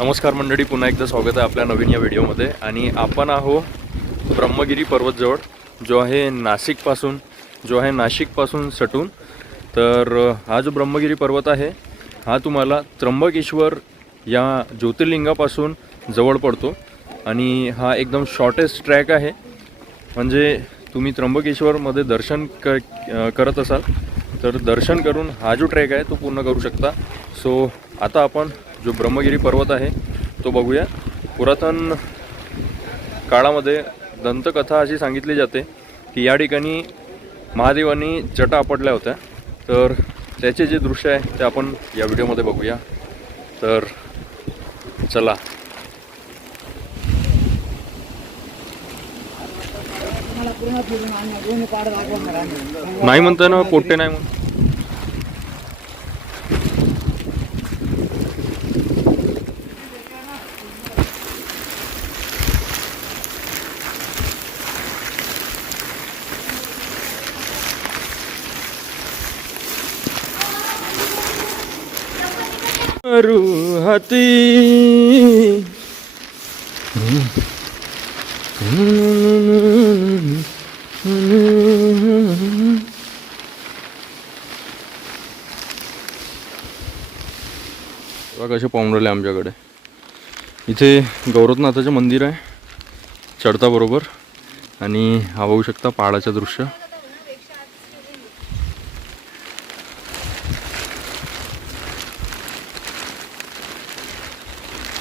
नमस्कार मंडळी, पुन्हा एकदा स्वागत आहे आपल्या नवीन या व्हिडिओमध्ये. आणि आपण आहो ब्रह्मगिरी पर्वतजवळ, जो आहे नाशिकपासून सटून. तर हा जो ब्रह्मगिरी पर्वत आहे हा तुम्हाला त्र्यंबकेश्वर या ज्योतिर्लिंगापासून जवळ पडतो आणि हा एकदम शॉर्टेस्ट ट्रॅक आहे. म्हणजे तुम्ही त्र्यंबकेश्वरमध्ये दर्शन करत असाल तर दर्शन करून हा जो ट्रॅक आहे तो पूर्ण करू शकता. सो आता आपण जो ब्रह्मगिरी पर्वत आहे तो बघूया. पुरातन काळामध्ये दंतकथा अशी सांगितली जाते की या ठिकाणी महादेवांनी जटा आपटल्या होत्या. तर त्याचे जे दृश्य आहे ते आपण या व्हिडिओमध्ये बघूया. तर चला. नाही म्हणताय ना, पोट्टे नाही म्हणून. रुहती कसे पाहून राहिले आमच्याकडे. इथे गौरवनाथाचे मंदिर आहे चढता बरोबर. आणि हा बघू शकता पहाडाचं दृश्य.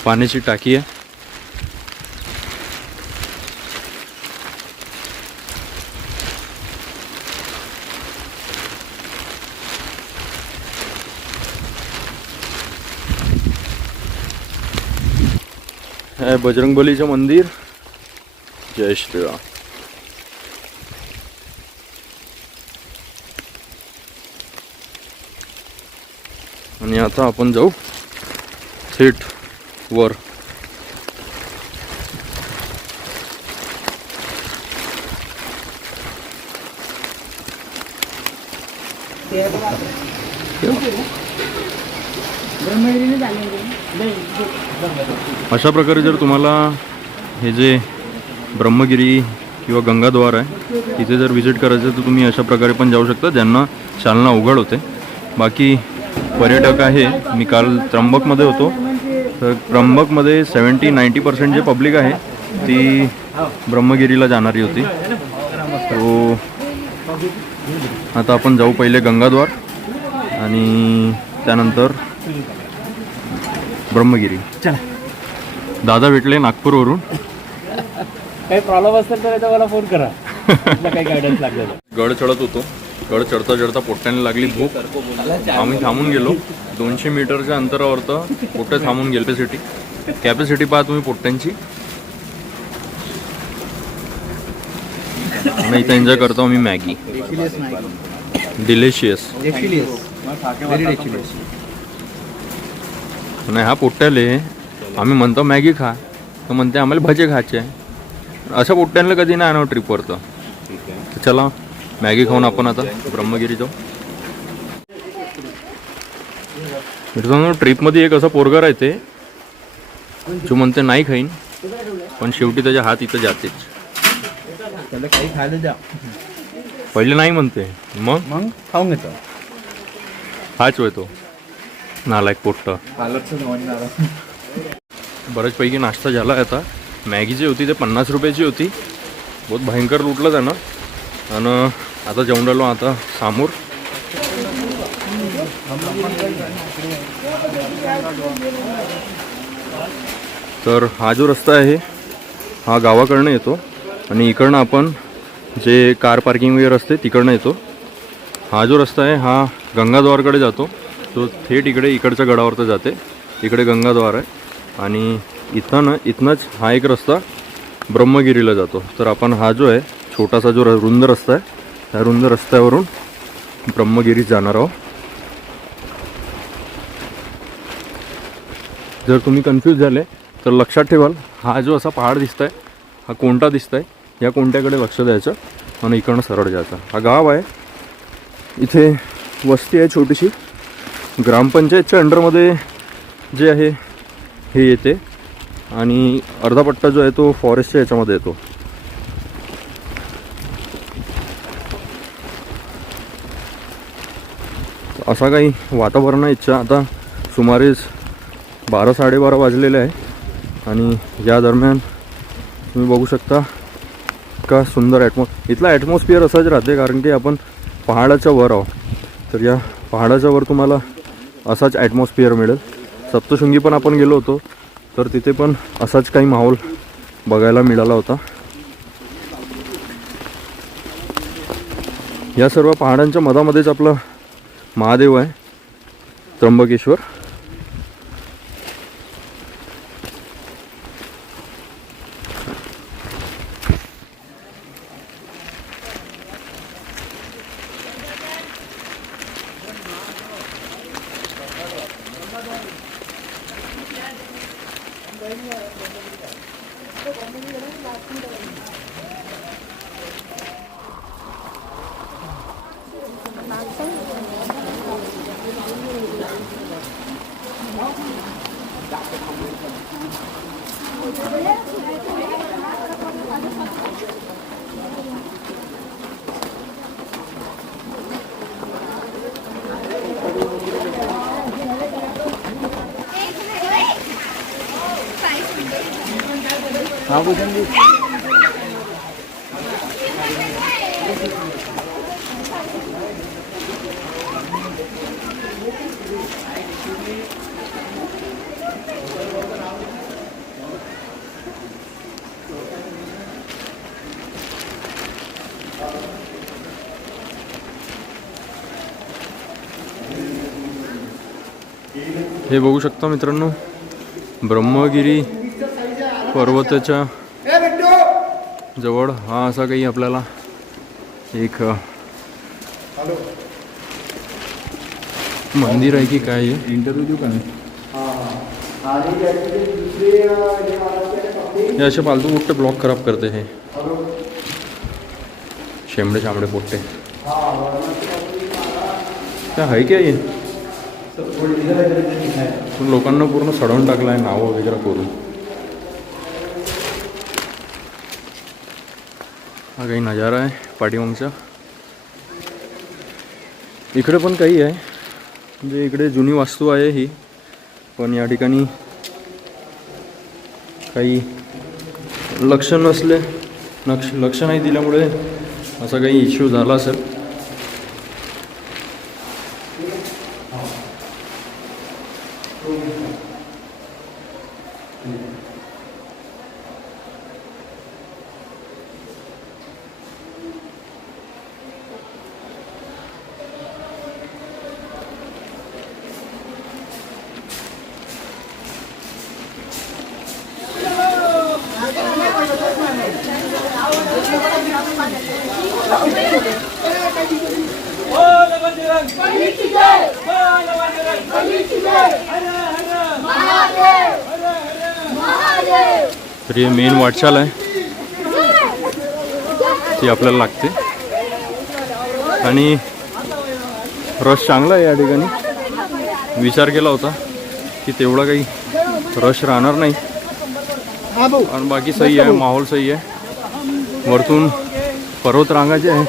पाण्याची टाकी आहे. हे बजरंगबलीचं मंदिर. जय श्रीराम. आणि आता आपण जाऊ थेट वर. अशा प्रकारे जर तुम्हाला हे जे ब्रह्मगिरी किंवा गंगाद्वार आहे तिथे जर विजिट करायचं तर तुम्ही अशा प्रकारे पण जाऊ शकता, ज्यांना चालना अवघड होते. बाकी पर्यटक आहे, मी काल त्र्यंबकमध्ये होतो तर त्र्यंबकमध्ये 70-90% जे पब्लिक आहे ती ब्रह्मगिरीला जाणारी होती. तो आता आपण जाऊ पहिले गंगाद्वार आणि त्यानंतर ब्रह्मगिरी. चला. दादा भेटले नागपूरवरून. काही प्रॉब्लेम असेल तर मला फोन करा. काही गायडन्स लागलं. गड चढत होतो. गड चढता चढता पोट्ट्याने लागली भूक. आम्ही थांबून गेलो. 200 मीटरच्या अंतरावर तर पोट्टे थांबून गेले. कॅपॅसिटी पहा तुम्ही पोट्ट्यांची. आणि इथं एन्जॉय करतो आम्ही मॅगी. डिलिशियस. नाही, हा पोट्ट्याले आम्ही म्हणतो मॅगी खा तर म्हणते आम्हाला भजे खायचे. अशा पोट्ट्यांना कधी नाही आणव ट्रिपवर. तर चला मॅगी खाऊन आपण आता ब्रह्मगिरी जाऊ. मित्रांनो, ट्रिपमध्ये एक असा पोरगा राहते जो म्हणते नाही खाईन, पण शेवटी त्याच्या हात इथं जातेच. त्याला काही खायला द्या. पहिले नाही म्हणते, मग खाऊन घेतो. हाच होय तो नालायक पोट्ट. बऱ्याचपैकी नाश्ता झाला आहे. आता मॅगी जी होती ते 50 रुपयाची होती. बहुत भयंकर लुटलं त्यानं. आणि आता जेवण राहिलो आता समोर. तर हा जो रस्ता आहे हा गावाकडनं येतो आणि इकडनं आपण जे कार पार्किंग वगैरे असते तिकडनं येतो. हा जो रस्ता आहे हा गंगाद्वारकडे जातो. तो थेट इकडच्या गडावरती जाते. इकडे गंगाद्वार आहे आणि इथनंच हा एक रस्ता ब्रह्मगिरीला जातो. तर आपण हा जो आहे छोटासा जो रुंद रस्ता आहे त्या रुंद रस्त्यावरून ब्रह्मगिरीत जाणार आहोत. जर तुम्ही कन्फ्यूज झाले तर लक्षात ठेवाल, हा जो असा पहाड दिसत आहे हा कोणता दिसत आहे या कोणत्याकडे लक्ष द्यायचं आणि इकडनं सरळ जायचं. हा गाव आहे. इथे वस्ती आहे छोटीशी. ग्रामपंचायतच्या अंडरमध्ये जे आहे हे येते आणि अर्धा पट्टा जो आहे तो फॉरेस्टच्या याच्यामध्ये येतो. असा काही वातावरण आहे. इच्छा आता सुमारे 12-12:30 वाजलेले आहे आणि या दरम्यान तुम्ही बघू शकता का सुंदर इथला ॲटमॉस्फिअर असाच राहते, कारण की आपण पहाडाच्या वर आहोत. तर या पहाडाच्या वर तुम्हाला असाच ॲटमॉस्फिअर मिळेल. सप्तशृंगी पण आपण गेलो होतो, तर तिथे पण असाच काही माहोल बघायला मिळाला होता. या सर्व पहाडांच्या मधामध्येच आपलं महादेव आहे, त्र्यंबकेश्वर. हाँ पूछेंगे. हे बघू शकता मित्रांनो, ब्रह्मगिरी पर्वताच्या जवळ हा असा काही आपल्याला एक मंदिर आहे की काय आहे. इंटरव्यू देऊ का मी? हे असे फालतू मोठे ब्लॉक खराब करते हे शेंबडे शांबडे पोट्टे. काय आहे काय हे? लोकांना पूर्ण सडवून टाकलं आहे नावं वगैरे करून. हा काही नजारा आहे पाठीमागचा. इकडे पण काही आहे, म्हणजे इकडे जुनी वास्तू आहे ही, पण या ठिकाणी काही लक्ष नाही दिल्यामुळे असा काही इश्यू झाला असेल. तर हे मेन वाटचाल आहे ती आपल्याला लागते आणि रश चांगला आहे या ठिकाणी. विचार केला होता की तेवढा काही रश राहणार नाही आणि बाकी सही आहे, माहोल सही आहे. वरतून पर्वतरांगा जे आहे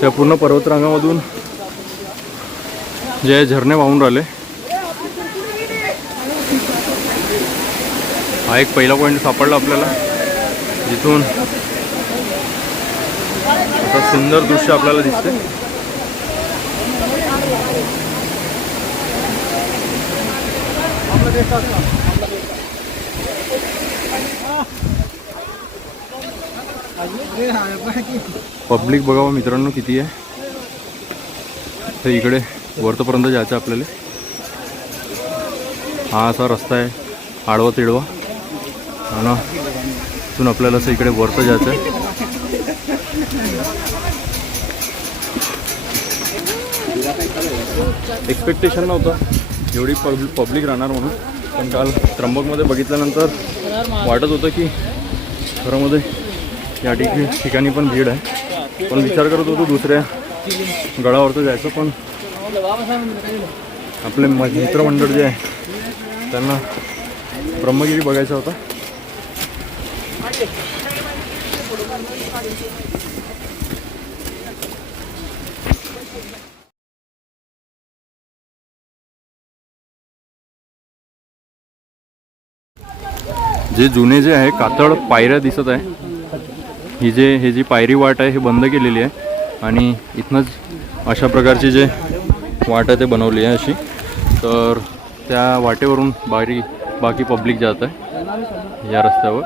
त्या पूर्ण पर्वतरांगामधून जे झरणे वाहून राहिले. हा एक पहिला पॉईंट सापडला आपल्याला, जिथून आता सुंदर दृश्य आपल्याला दिसते. पब्लिक बघावं मित्रांनो किती आहे. तर इकडे वरतपर्यंत जायचं आपल्याला. हा असा रस्ता आहे आडवा तिडवा, आणि इथून आपल्याला असं इकडे वरतं जायचं आहे. एक्सपेक्टेशन नव्हतं एवढी पब्लिक राहणार म्हणून, पण काल त्र्यंबकमध्ये बघितल्यानंतर वाटत होतं की खरंमध्ये या ठिकाणी पण भीड आहे. पण विचार करत होतो दुसऱ्या गडावरतं जायचं, पण आपले मित्रमंडळ जे आहे त्यांना ब्रह्मगिरी बघायचा होता. जे जुने जे आहे कातळ पायऱ्या दिसत आहे, हे जी पायरी वाट आहे हे बंद केलेली आहे आणि इथनंच अशा प्रकारची जे वाट आहे ते बनवली आहे अशी. तर त्या वाटेवरून बाकी पब्लिक जात आहे या रस्त्यावर.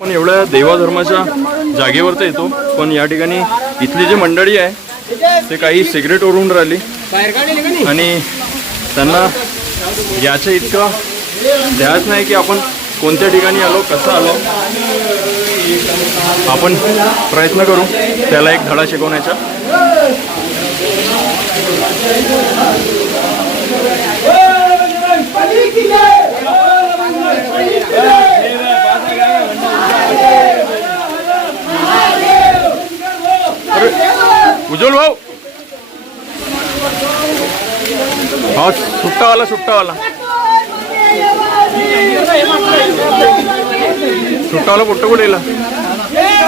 पण एवढ्या देवाधर्माच्या जागेवर तर येतो, पण या ठिकाणी इथली जी मंडळी आहे ते काही सिगरेट ओढून राहिली आणि त्यांना याचं इतकं ध्यास नाही की आपण कोणत्या ठिकाणी आलो, कसं आलो. आपण प्रयत्न करू त्याला एक धडा शिकवण्याचा. उज्ज्वल भाऊ, हा सुट्टावाला फोटो कुठे येला.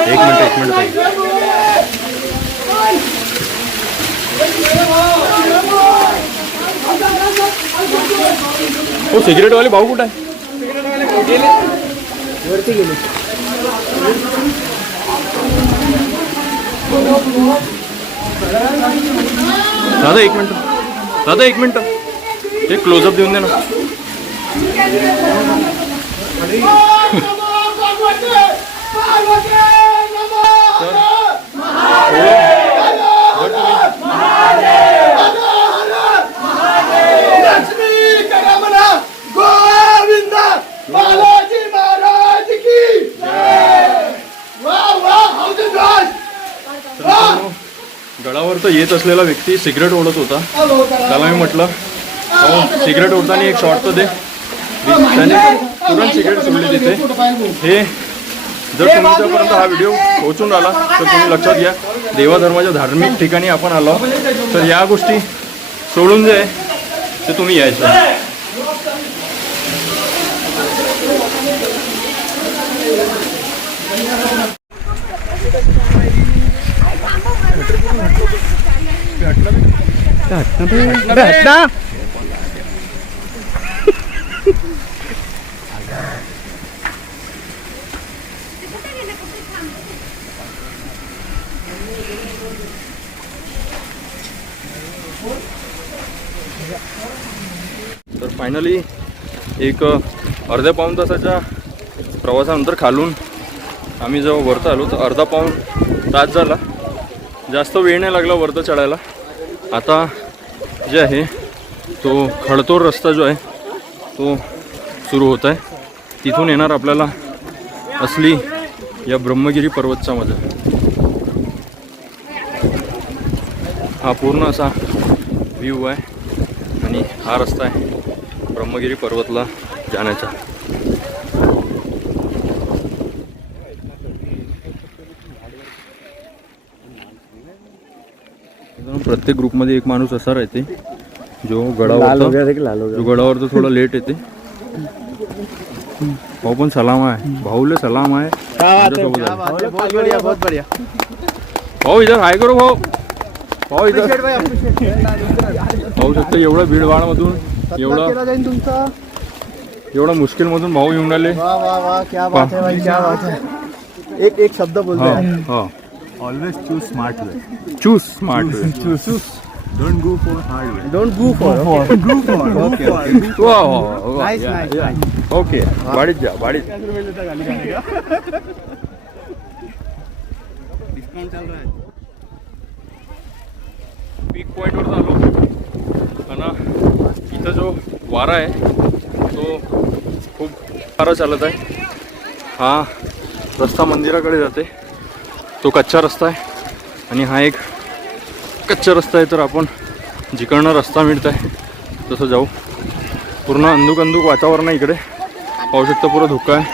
एक मिनिट हो, सिगरेटवाले भाऊ कुठे आहे. वरती गेले. दादा एक मिनिट एक क्लोजअप देऊन दे ना. गडावर तर येत असलेला व्यक्ती सिगरेट ओढत होता. त्याला मी म्हटलं सिगरेट ओढताना एक शॉट तर दे. त्याने तुरंत सिगरेट सोडली तिथे. हे जर तुमच्यापर्यंत हा व्हिडिओ पोहोचून राहिला तर तुम्ही लक्षात घ्या, देवाधर्माच्या धार्मिक ठिकाणी आपण आलो तर या गोष्टी सोडून जे आहे ते तुम्ही यायचं. तर फायनली एक अर्ध्या पाऊण तासाच्या प्रवासानंतर खालून आम्ही जेव्हा वरती आलो तर अर्धा पाऊण तास झाला. जास्त वेळ नाही लागला वरती चढायला. आता जे आहे तो खडतोर रस्ता जो आहे तो सुरू होत आहे. तिथून येणार आपल्याला असली या ब्रह्मगिरी पर्वतचा मजा. हा पूर्ण असा व्ह्यू आहे आणि हा रस्ता आहे ब्रह्मगिरी पर्वतला जाण्याचा. प्रत्येक ग्रुपमध्ये एक माणूस असा राहते जो गडावर तर थोडा लेट येते. भाऊ पण सलाम आहे, भाऊले सलाम आहे. भाऊ इधर हाय करो भाऊ. भाऊ इधर पाहू शकतो एवढं भीडभाड मधून एवढा मुश्किल मधून भाऊ येऊन आले. एक शब्द बोलतो. Always choose smart way. Choose smart way. Choose. Don't go for hard way. Don't go for. Okay. Wow. Nice. Okay. वाढीत जा. डिस्काउंट चल रहा है. पीक पॉईंटवर झालो आणि इथं जो वारा आहे तो खूप वारा चालत आहे. हा रस्ता मंदिराकडे जाते. तो कच्चा रस्ता आहे आणि हा एक कच्चा रस्ता आहे. तर आपण जिकडनं रस्ता मिळत आहे तसं जाऊ. पूर्ण अंधुक वातावरण आहे इकडे. पाहू शकता पुरं धुकं आहे.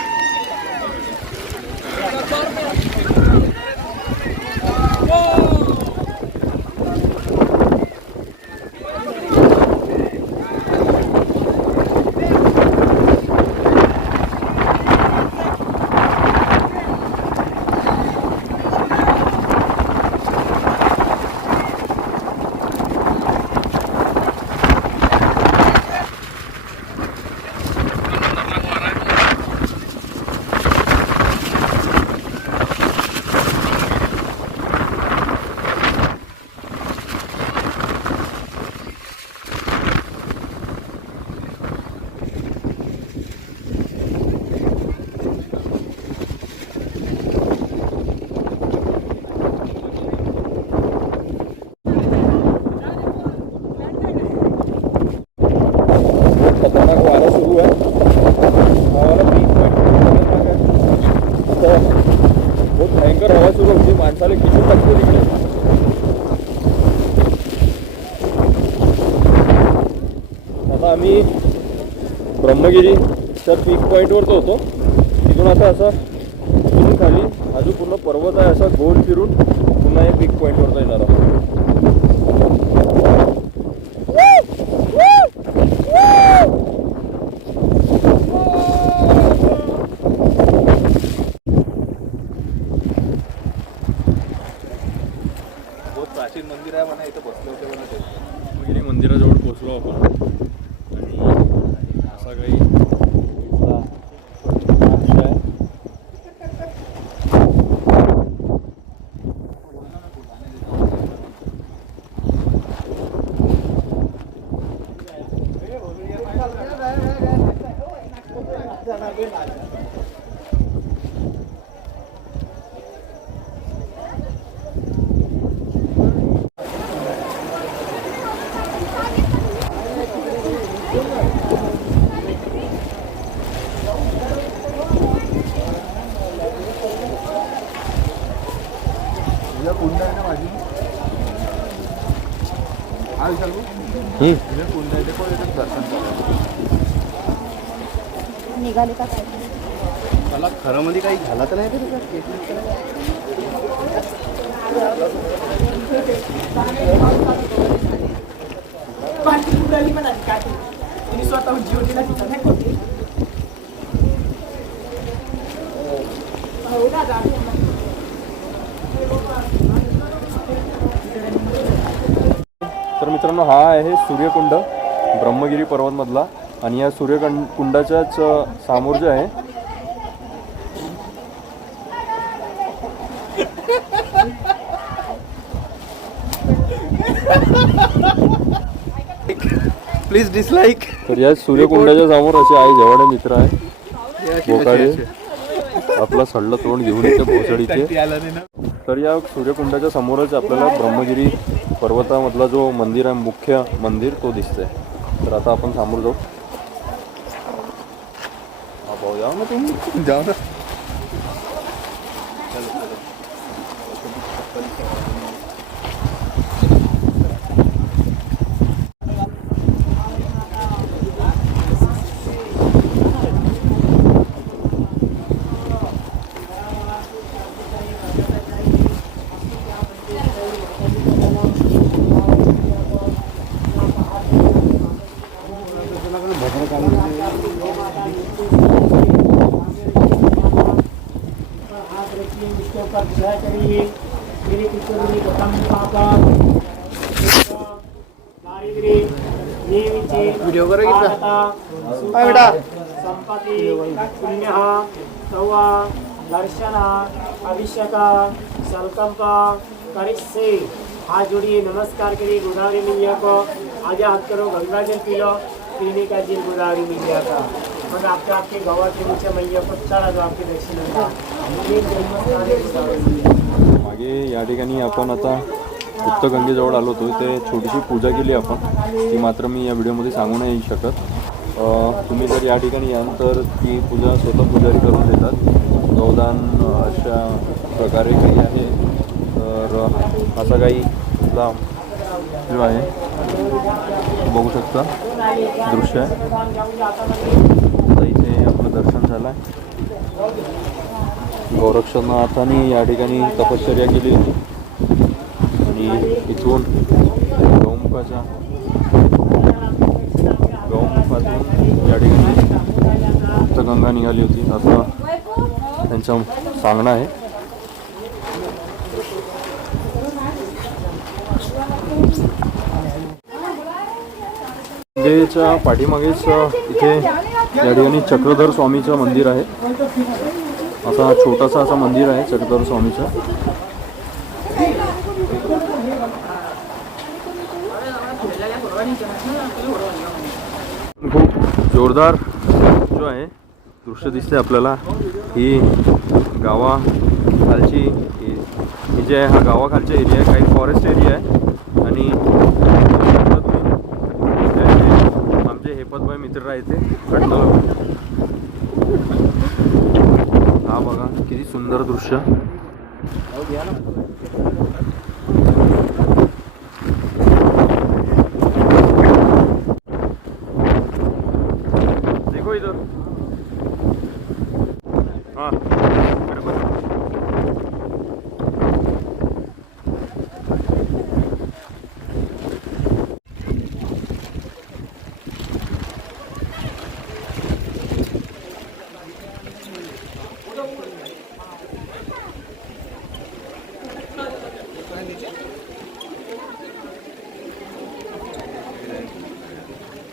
ब्रह्मगिरीच्या पीक पॉईंटवरच होतो. तिथून आता असा तिथून खाली अजून पूर्ण पर्वत आहे, असा गोल फिरून पुन्हा एक पीक पॉईंटवर येणार आहोत. प्राचीन मंदिर आहे म्हणा, इथं बसले होते म्हणा ते. ब्रह्मगिरी मंदिराजवळ पोहोचलो आपण आणि असा काही इथला दृश्य आहे. कुंड आहे ना माझी. हा विचार कुंड आहे ते कोण येतात दर्शन करायला. निघाले का काय? मला खरं मध्ये काही झाला तर नाही का तुझं? स्वतः जीवनीला तिथं नाही होती. तर मित्रांनो, हा आहे सूर्यकुंड ब्रह्मगिरी पर्वतमधला. आणि या कुंडाच्याच समोर जे आहे प्लीज डिसलाईक. तर या सूर्यकुंडाच्या समोर असे आहे जेवाडे मित्र आहे बोकाडे, आपला सडलं तोंड घेऊन येते भोसडीचे. तर या सूर्यकुंडाच्या समोरच आपल्याला ब्रह्मगिरी पर्वतामधला जो मंदिर आहे, मुख्य मंदिर, तो दिसतंय. तर आता आपण समोर जाऊ. हा भाऊ, जाऊ ना तुम्ही, जाऊ ना. व्हिडिओ करा बेटा. संपत्ती पुण्य सौवा दर्शन अभिषेक संकल्प करिष्ये. हाथ जोड़िए, नमस्कार करिए. गोदावरी मैया को आजा हाथ करो, गंगा जल पी लो, पीने का जल गोदावरी मैया का. मग आपके गवा के नीचे मैया को चढ़ा दो, आपके दक्षिणेला. मागे या ठिकाणी आपण आता गुप्तगंगेजवळ आलो होतो. इथे छोटीशी पूजा केली आपण, ती मात्र मी या व्हिडिओमध्ये सांगू नाही शकत. तुम्ही जर या ठिकाणी याल तर ती पूजा स्वतः पुजारी करून देतात. गौदान अशा प्रकारे काही आहे. तर असा काही इथला जो आहे बघू शकता दृश्य आहे. आता इथे आपलं दर्शन झालं आहे. गोरक्षनाथांनी या ठिकाणी तपश्चर्या केली होती आणि इथून गौमुखातून या ठिकाणी गुप्तगंगा निघाली होती असं त्यांचं सांगणं आहे. गंगेच्या पाठीमागेच इथे या ठिकाणी चक्रधर स्वामीचं मंदिर आहे. असा छोटासा असं मंदिर आहे चक्रधर स्वामीचं. खूप जोरदार जो आहे दृश्य दिसते आपल्याला. ही गावाखालची ही जे आहे, हा गावाखालचा एरिया आहे, काही फॉरेस्ट एरिया आहे. आणि आमचे हेपतभाई मित्र राहायचे खंडोला. हा बघा किती सुंदर दृश्य. देखो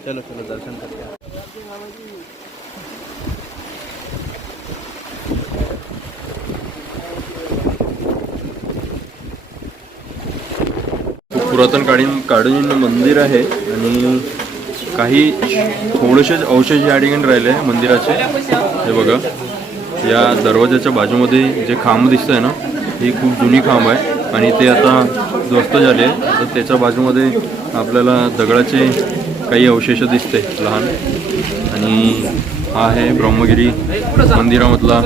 चलो चलो दर्शन करते हैं. पुरातन काळीन मंदिर आहे आणि काही थोडेसेच अवशेष या ठिकाणी राहिले आहे मंदिराचे. हे बघा, या दरवाजाच्या बाजूमध्ये जे खांब दिसत आहे ना, ही खूप जुनी खांब आहे आणि ते आता ध्वस्त झाले आहे. तर त्याच्या बाजूमध्ये आपल्याला दगडाचे काही अवशेष दिसते लहान. आणि हा आहे ब्रह्मगिरी मंदिरामधला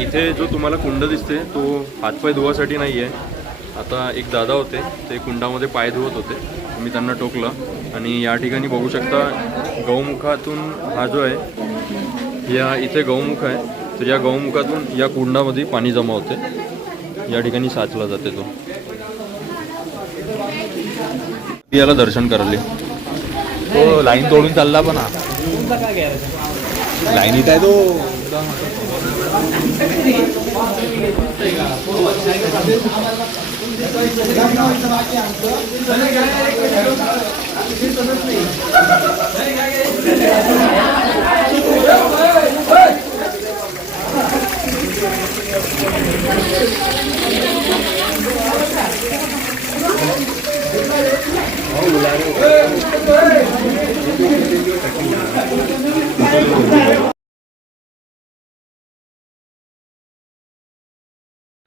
इथे जो तुम्हाला कुंड दिसते तो हातपाय धुवासाठी नाही आहे. आता एक दादा होते, ते कुंडामध्ये पाय धुवत होते. मी त्यांना टोकलं आणि या ठिकाणी बघू शकता गौमुखातून हा जो आहे, या इथे गौमुख आहे. तर या गौमुखातून या कुंडामध्ये पाणी जमा होते, या ठिकाणी साचला जाते तो. याला दर्शन करायला तो लाईन तोडून चालला पण हा लाईनीत आहे तो.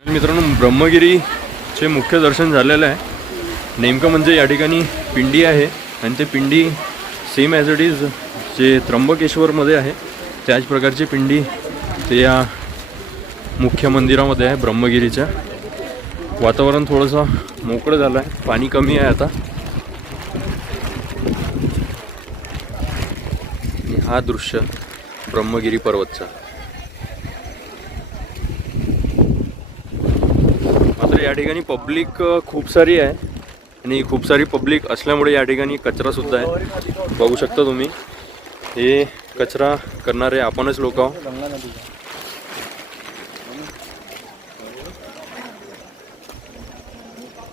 मित्रांनो, ब्रह्मगिरीचे मुख्य दर्शन झालेलं आहे. नेमकं म्हणजे या ठिकाणी पिंडी आहे आणि ते पिंडी सेम ॲज इट इज जे त्र्यंबकेश्वरमध्ये आहे त्याच प्रकारची पिंडी ते या मुख्य मंदिरामध्ये आहे ब्रह्मगिरीच्या. वातावरण थोडंसं मोकळं झालं आहे, पाणी कमी आहे आता. हा दृश्य ब्रह्मगिरी पर्वतचा. मात्र या ठिकाणी पब्लिक खूप सारी आहे आणि खूप सारी पब्लिक असल्यामुळे या ठिकाणी कचरासुद्धा आहे. बघू शकता तुम्ही, हे कचरा करणारे आपणच लोक आहोत.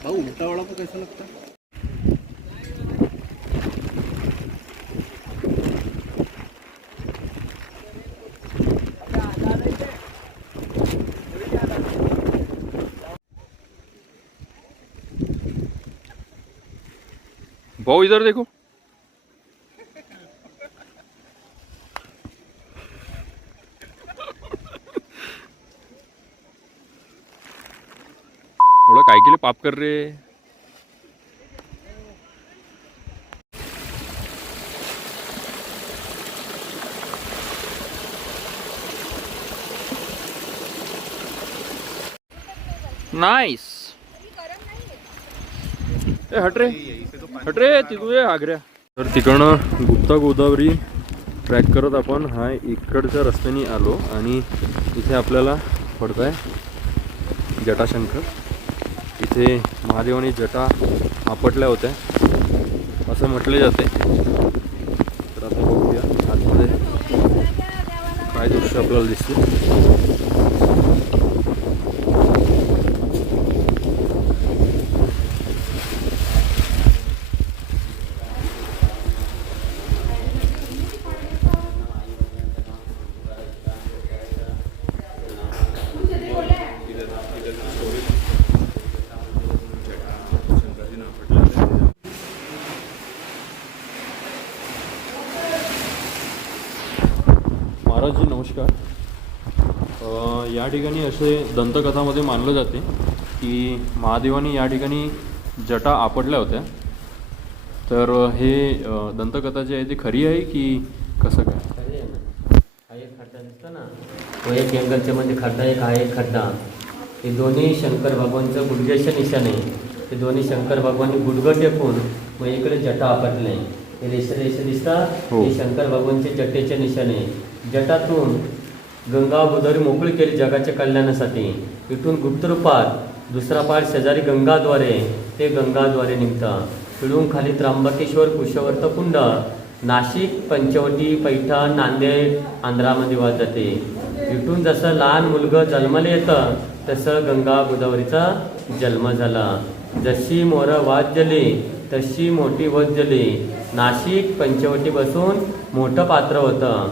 भाऊ उलटा वड़ा कैसा लगता है? भाऊ इधर देखो. एवढं काय केलं पाप कर रे. नाइस. ए हट रे हट रे तिकडे आग्र्या. तर तिकडनं गुप्ता गोदावरी ट्रॅक करत आपण हा इकडच्या रस्त्याने आलो आणि इथे आपल्याला पडत आहे जटाशंकर. इथे महादेवानी जटा आपटल्या होत्या असं म्हटले जाते. तर आता बघूया आतमध्ये काय दृश्य आपल्याला दिसते. महाराजजी नमस्कार. या ठिकाणी असे दंतकथामध्ये मानलं जाते की महादेवानी या ठिकाणी जटा आपटल्या होत्या. तर हे दंतकथा जी आहे ती खरी आहे की कसं काय? खरी आहे ना. हा एक खड्डा दिसतो ना, तो एक जंगलच्या मध्ये खड्डा, एक हा एक खड्डा. हे दोन्ही शंकर भगवानचं गुडघ्याचं निशाण आहे. ते दोन्ही शंकर भगवाननी गुडघं टेकून मग इकडे जटा आपटले. हे रेषे रेषे दिसतात, हे शंकर भगवानचे जटेचे निशाण आहे. जटातून गंगा गोदावरी मोकळी केली जगाच्या कल्याणासाठी. इथून गुप्तरूपात दुसरा पाठ शेजारी गंगाद्वारे ते गंगाद्वारे निघतं. पिळून खाली त्र्यंबकेश्वर कुशवर्त कुंड नाशिक पंचवटी पैठण नांदेड आंध्रामध्ये वाहत जाते. इथून जसं लहान मुलगं जन्माला येतं तसं गंगा गोदावरीचा जन्म झाला. जशी मोर वाद जली तशी मोठी वत जली. नाशिक पंचवटी बसून मोठं पात्र होतं.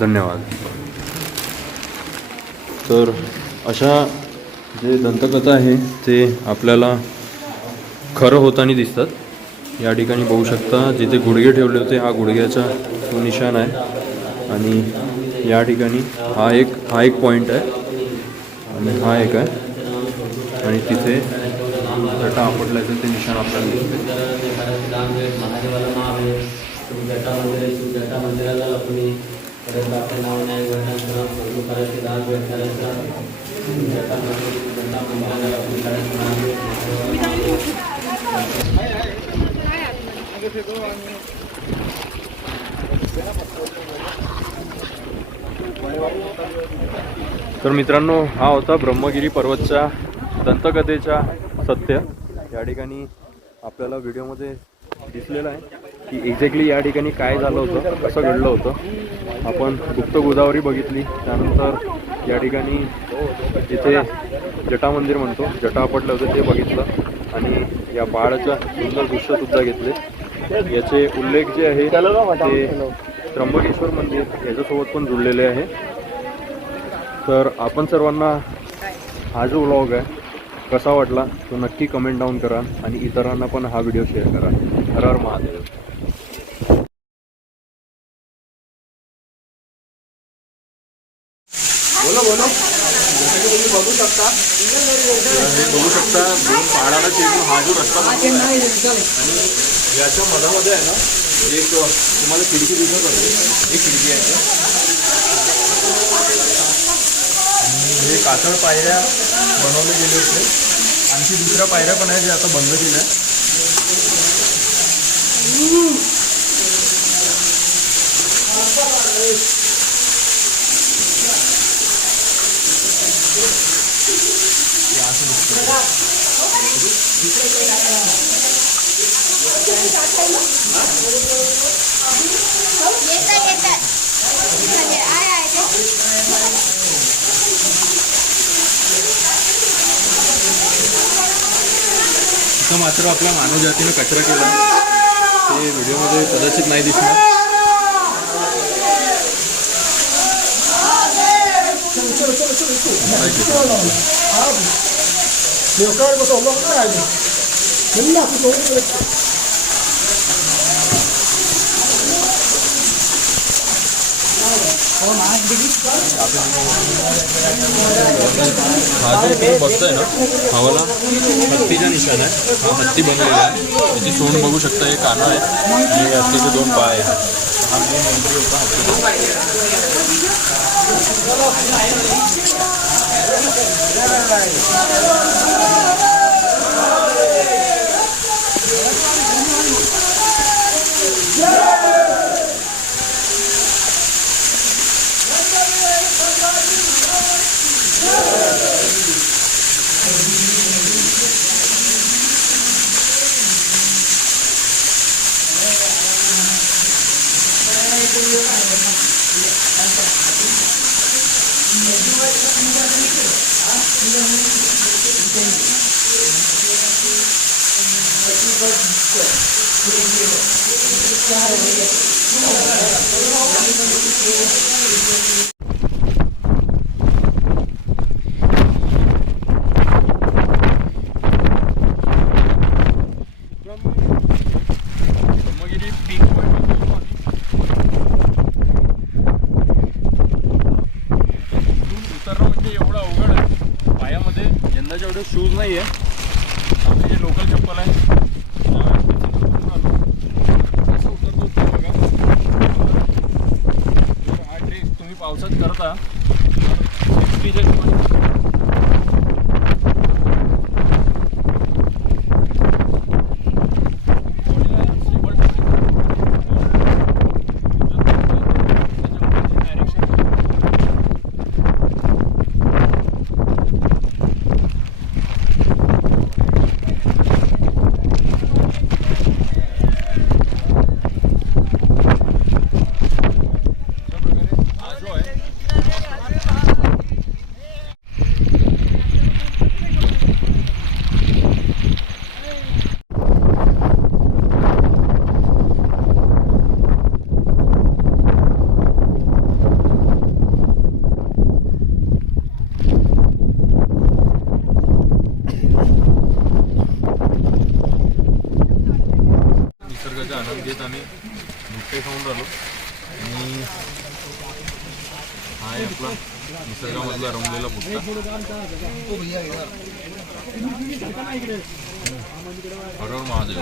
धन्यवाद. तर अशा जे दंतकथा आहे ते आपल्याला खरं होताना दिसतात. या ठिकाणी बघू शकता जिथे गुडघे ठेवले होते हा गुडघ्याचा तो निशाण आहे आणि या ठिकाणी हा एक पॉईंट आहे आणि हा एक आहे आणि तिथे जटा आपटल्याचं ते निशाण आपल्याला दिसते. महादेवाला नाव आहे. जटा मंदिर आहे. शिवजटा मंदिराला लपणी परत आपलं नाव नाही करायचं दान भेट करायचं. जटा मंदिराला लपणी करायचं नाव भेट. तर मित्रांनो हा होता ब्रह्मगिरी पर्वतच्या दंतकथेचा सत्य. या ठिकाणी आपल्याला व्हिडिओमध्ये दिसलेलं आहे की एक्झॅक्टली या ठिकाणी काय झालं होतं, कसं घडलं होतं. आपण गुप्त गोदावरी बघितली, त्यानंतर या ठिकाणी जिथे जटा मंदिर म्हणतो जटा आपटलं होतं ते बघितलं आणि या पहाडाचं सुंदर दृश्यसुद्धा घेतले. याचे उल्लेख जे आहे ते त्र्यंबकेश्वर मंदिर याच्यासोबत पण जुळलेले आहे. तर आपण सर्वांना हा जो व्लॉग आहे कसा वाटला तो नक्की कमेंट डाऊन करा आणि इतरांना पण हा व्हिडिओ शेअर करा. हर हर महादेव. बघू शकता दोन पहाडाला चेंडून हा जो रस्ता आणि याच्या मधामध्ये आहे ना एक तुम्हाला खिडकी दिसत असेल, एक खिडकी आहे आणि हे कातळ पायऱ्या बनवले गेले होते. आणखी दुसऱ्या पायऱ्या पण आहे जे आता बंद केल्या. इथं मात्र आपल्या मानवजातीनं कचरा केला, ते व्हिडिओमध्ये कदाचित नाही दिसणार. हा जो तुम्ही बघताय ना हा वाला हत्तीचा निशाण आहे. हा हत्ती बनवलेला आहे. त्याची सोंड बघू शकता, हे काना आहे आणि हत्तीचे 2 पाय आहेत. हा मेन एंट्री होता हत्तीचा. ब्रह्मगिरी पीक उतरणं म्हणजे एवढं अवघड आहे. पायामध्ये यंदाच्या एवढे शूज नाही आहे. आपली जे लोकल चप्पल आहे कसं उतरतो बघा. हा ट्रेक तुम्ही पावसात करता सेफ्टीच्या रांगेत आम्ही बुट्टे खाऊन राहिलो आणि हा आहे आपला निसर्गामधला रमलेला बुट्टा. हर हर महादेव.